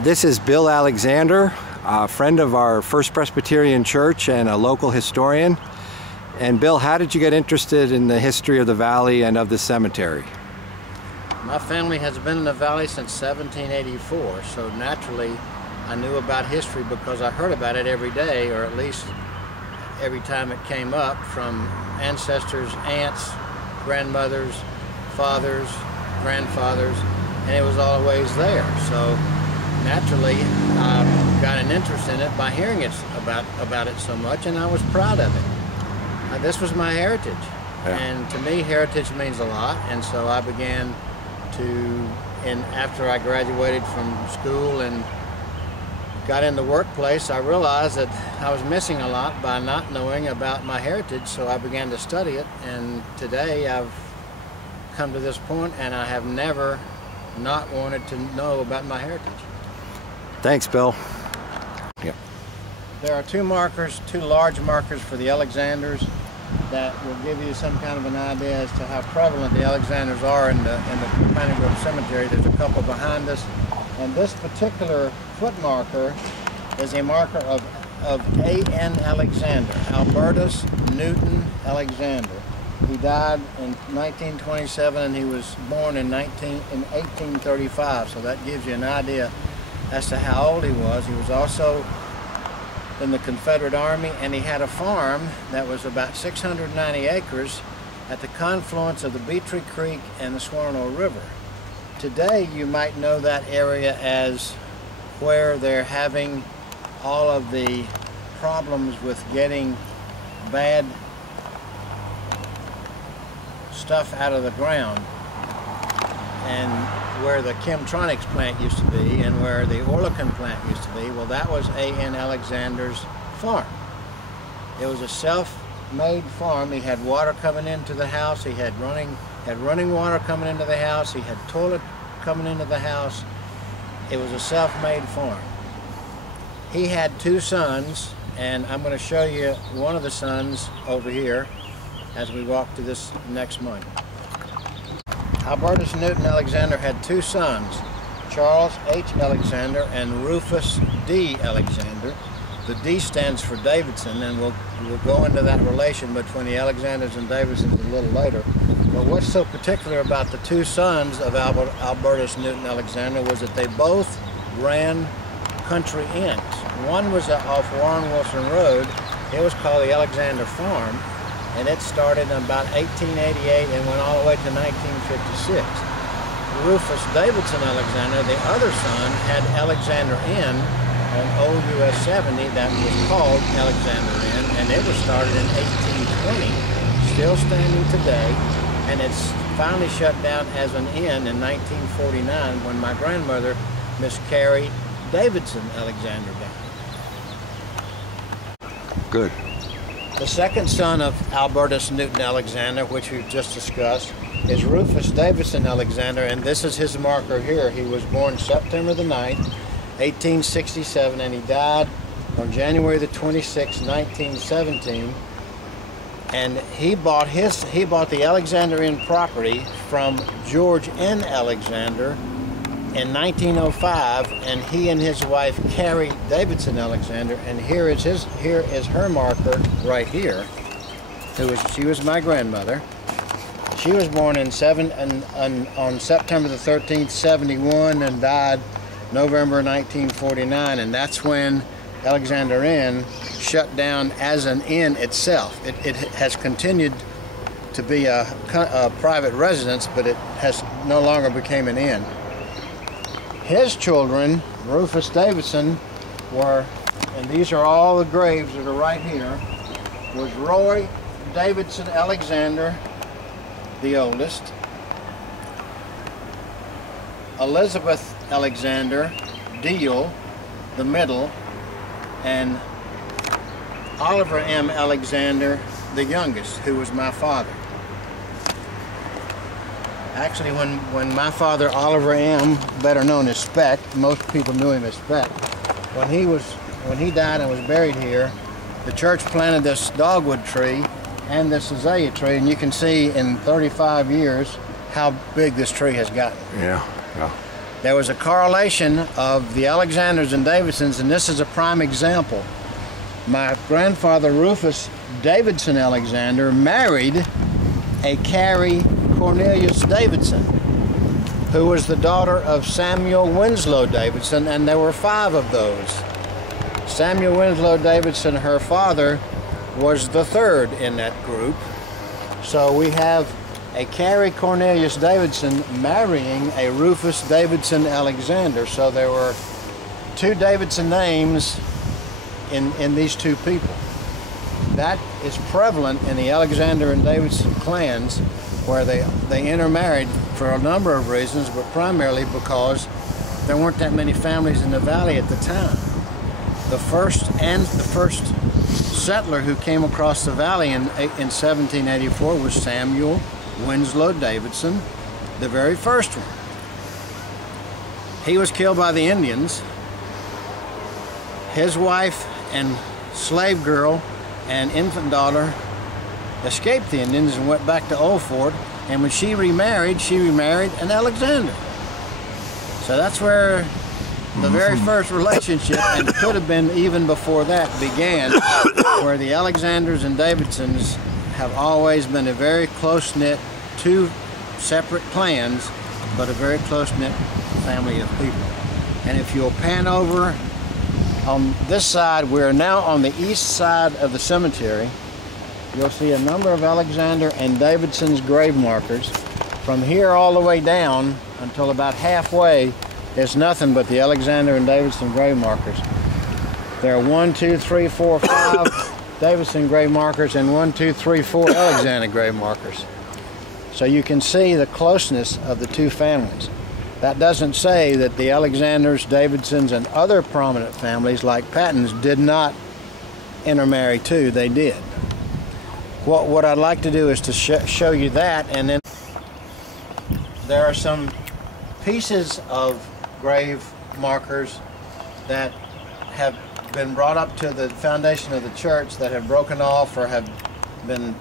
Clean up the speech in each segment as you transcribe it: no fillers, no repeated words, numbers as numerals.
This is Bill Alexander, a friend of our First Presbyterian Church and a local historian. And Bill, how did you get interested in the history of the valley and of the cemetery? My family has been in the valley since 1784, so naturally I knew about history because I heard about it every day, or at least every time it came up, from ancestors, aunts, grandmothers, fathers, grandfathers, and it was always there. So naturally I got an interest in it by hearing about it so much, and I was proud of it. This was my heritage, and to me heritage means a lot, and so I began to, after I graduated from school and got in the workplace, I realized that I was missing a lot by not knowing about my heritage, so I began to study it, and today I've come to this point and I have never not wanted to know about my heritage. Thanks, Bill. Yeah. There are two large markers for the Alexanders that will give you some kind of an idea as to how prevalent the Alexanders are in the Piney Grove Cemetery. There's a couple behind us, and this particular foot marker is a marker of A.N. Alexander, Albertus Newton Alexander. He died in 1927 and he was born in 1835, so that gives you an idea as to how old he was. He was also in the Confederate Army, and he had a farm that was about 690 acres at the confluence of the Beatree Creek and the Swannanoa River. Today you might know that area as where they're having all of the problems with getting bad stuff out of the ground, and where the Chemtronics plant used to be and where the Orlican plant used to be. Well, that was A.N. Alexander's farm. It was a self-made farm. He had water coming into the house. He had running water coming into the house. He had toilet coming into the house. It was a self-made farm. He had two sons, and I'm going to show you one of the sons over here as we walk to this next monument. Albertus Newton Alexander had two sons, Charles H. Alexander and Rufus D. Alexander. The D stands for Davidson, and we'll go into that relation between the Alexanders and Davidsons a little later. But what's so particular about the two sons of Albertus Newton Alexander was that they both ran country inns. One was off Warren Wilson Road. It was called the Alexander Farm, and it started in about 1888 and went all the way to 1956. Rufus Davidson Alexander, the other son, had Alexander Inn on Old US 70 that was called Alexander Inn, and it was started in 1820, still standing today, and it's finally shut down as an inn in 1949 when my grandmother, Miss Carrie Davidson Alexander, died. Good. The second son of Albertus Newton Alexander, which we've just discussed, is Rufus Davidson Alexander, and this is his marker here. He was born September the 9th, 1867, and he died on January the 26th, 1917. And he bought the Alexander Inn property from George N. Alexander in 1905, and he and his wife Carrie Davidson Alexander, and here is her marker right here. She was my grandmother. She was born on September the 13th, 71, and died November 1949, and that's when Alexander Inn shut down as an inn itself. It has continued to be a private residence, but it has no longer became an inn. His children, Rufus Davidson, and these are all the graves that are right here, was Roy Davidson Alexander, the oldest, Elizabeth Alexander Deal, the middle, and Oliver M. Alexander, the youngest, who was my father. Actually, when my father, Oliver M., better known as Speck, most people knew him as Speck, when he died and was buried here, the church planted this dogwood tree and this azalea tree, and you can see in 35 years how big this tree has gotten. Yeah, yeah. there was a correlation of the Alexanders and Davidsons, and this is a prime example. My grandfather Rufus Davidson Alexander married a Carrie Cornelius Davidson, who was the daughter of Samuel Winslow Davidson, and there were 5 of those. Samuel Winslow Davidson, her father, was the 3rd in that group. So we have a Carrie Cornelius Davidson marrying a Rufus Davidson Alexander. So there were 2 Davidson names in these 2 people. That is prevalent in the Alexander and Davidson clans, where they intermarried for a number of reasons, but primarily because there weren't that many families in the valley at the time. The first settler who came across the valley in 1784 was Samuel Winslow Davidson, the very first one. He was killed by the Indians. His wife and slave girl and infant daughter escaped the Indians and went back to Old Fort, and when she remarried an Alexander. So that's where the very first relationship, and it could have been even before that, began, where the Alexanders and Davidsons have always been a very close-knit, 2 separate clans, but a very close-knit family of people. And if you'll pan over on this side, we're now on the east side of the cemetery. You'll see a number of Alexander and Davidson's grave markers. From here all the way down until about halfway is nothing but the Alexander and Davidson grave markers. There are 1, 2, 3, 4, 5 Davidson grave markers and 1, 2, 3, 4 Alexander grave markers. So you can see the closeness of the 2 families. That doesn't say that the Alexanders, Davidsons, and other prominent families like Patton's did not intermarry too. They did. What I'd like to do is to show you that, and then there are some pieces of grave markers that have been brought up to the foundation of the church that have broken off or have been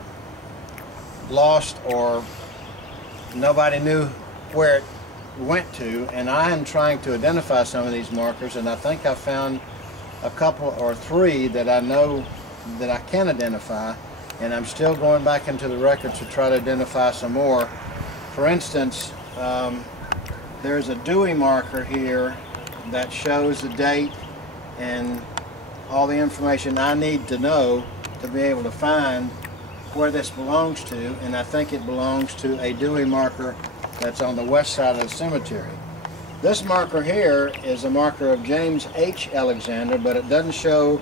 lost, or nobody knew where it went to, and I am trying to identify some of these markers, and I think I found a couple or 3 that I know that I can identify, and I'm still going back into the records to try to identify some more. For instance, there's a Dewey marker here that shows the date and all the information I need to know to be able to find where this belongs to, and I think it belongs to a Dewey marker that's on the west side of the cemetery. This marker here is a marker of James H. Alexander, but it doesn't show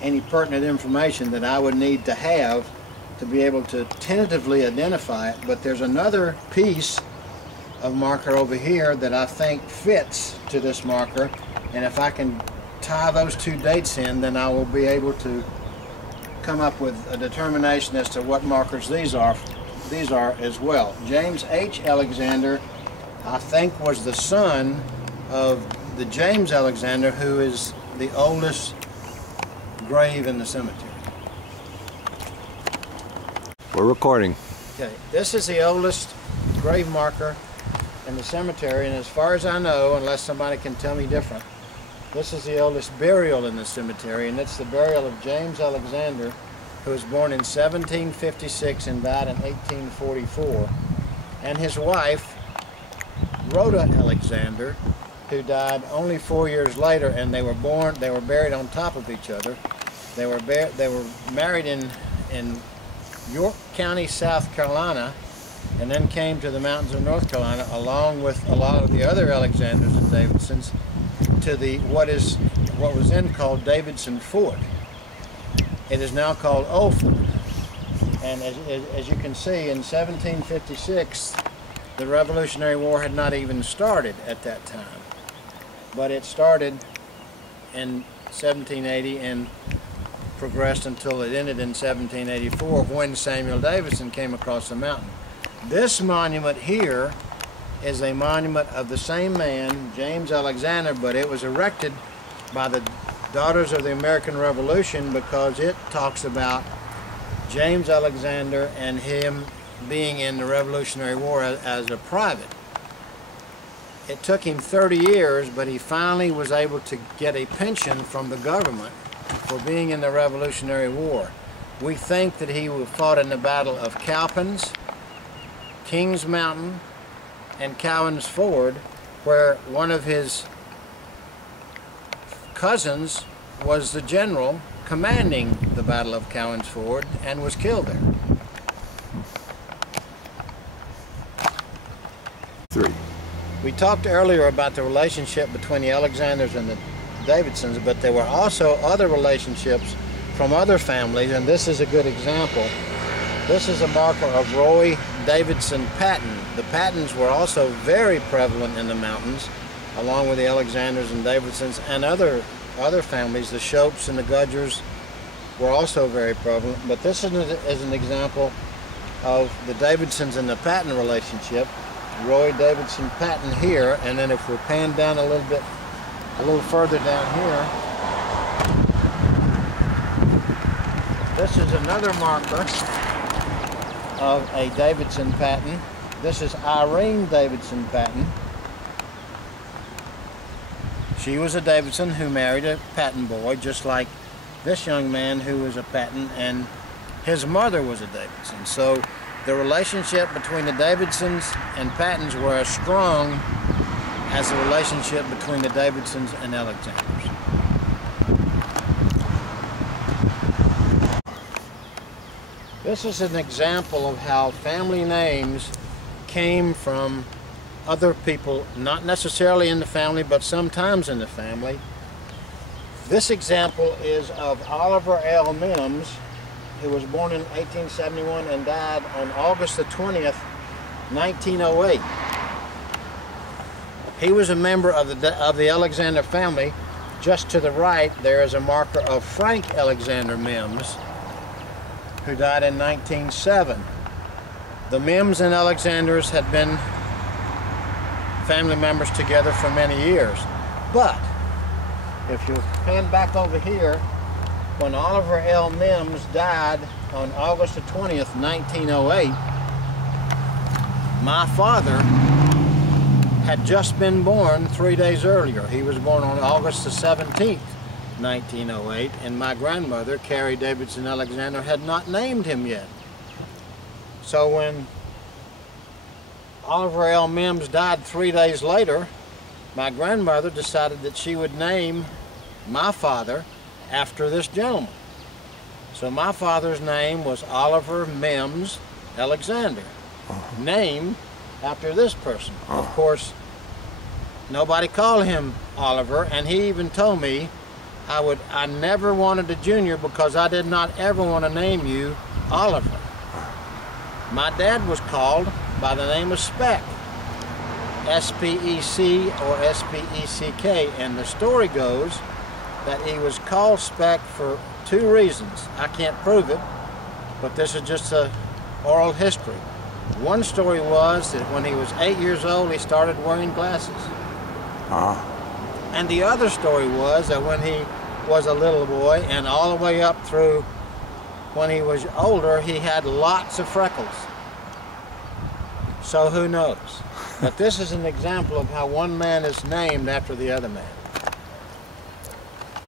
any pertinent information that I would need to have to be able to tentatively identify it. But there's another piece of marker over here that I think fits to this marker, and if I can tie those 2 dates in, then I will be able to come up with a determination as to what markers these are as well. James H. Alexander, I think, was the son of the James Alexander, who is the oldest grave in the cemetery. We're recording. Okay, this is the oldest grave marker in the cemetery, and as far as I know, unless somebody can tell me different, this is the oldest burial in the cemetery, and it's the burial of James Alexander, who was born in 1756 and died in 1844, and his wife, Rhoda Alexander, who died only 4 years later, and they were buried on top of each other. They were married in York County, South Carolina, and then came to the mountains of North Carolina, along with a lot of the other Alexanders and Davidsons, to what was then called Davidson Fort. It is now called Old Fort. And as you can see, in 1756, the Revolutionary War had not even started at that time. But it started in 1780 and progressed until it ended in 1784, when Samuel Davidson came across the mountain. This monument here is a monument of the same man, James Alexander, but it was erected by the Daughters of the American Revolution because it talks about James Alexander and him being in the Revolutionary War as a private. it took him 30 years, but he finally was able to get a pension from the government for being in the Revolutionary War. We think that he fought in the Battle of Cowpens, Kings Mountain, and Cowan's Ford, where one of his cousins was the general commanding the Battle of Cowan's Ford and was killed there. 3. We talked earlier about the relationship between the Alexanders and the Davidsons, but there were also other relationships from other families, and this is a good example. This is a marker of Roy Davidson Patton. The Pattons were also very prevalent in the mountains, along with the Alexanders and Davidsons and other families. The Shopes and the Gudgers were also very prevalent, but this is an example of the Davidsons and the Patton relationship. Roy Davidson Patton here, and then if we pan down a little further down here, this is another marker of a Davidson Patton. This is Irene Davidson Patton. She was a Davidson who married a Patton boy, just like this young man who was a Patton, and his mother was a Davidson. So the relationship between the Davidsons and Pattons were as strong as the relationship between the Davidsons and Alexanders. This is an example of how family names came from other people, not necessarily in the family, but sometimes in the family. This example is of Oliver L. Mims, who was born in 1871 and died on August the 20th, 1908. He was a member of the Alexander family. Just to the right, there is a marker of Frank Alexander Mims, who died in 1907. The Mims and Alexanders had been family members together for many years. But if you pan back over here, when Oliver L. Mims died on August the 20th, 1908, my father had just been born 3 days earlier. He was born on August the 17th, 1908, and my grandmother, Carrie Davidson Alexander, had not named him yet. So when Oliver L. Mims died 3 days later, my grandmother decided that she would name my father after this gentleman. So my father's name was Oliver Mims Alexander, named after this person. Of course, nobody called him Oliver, and he even told me I never wanted a junior because I did not ever want to name you Oliver. My dad was called by the name of Speck, S-P-E-C or S-P-E-C-K, and the story goes that he was called Speck for 2 reasons. I can't prove it, but this is just a oral history. One story was that when he was 8 years old, he started wearing glasses. And the other story was that when he was a little boy and all the way up through when he was older, he had lots of freckles. So who knows? But this is an example of how one man is named after the other man.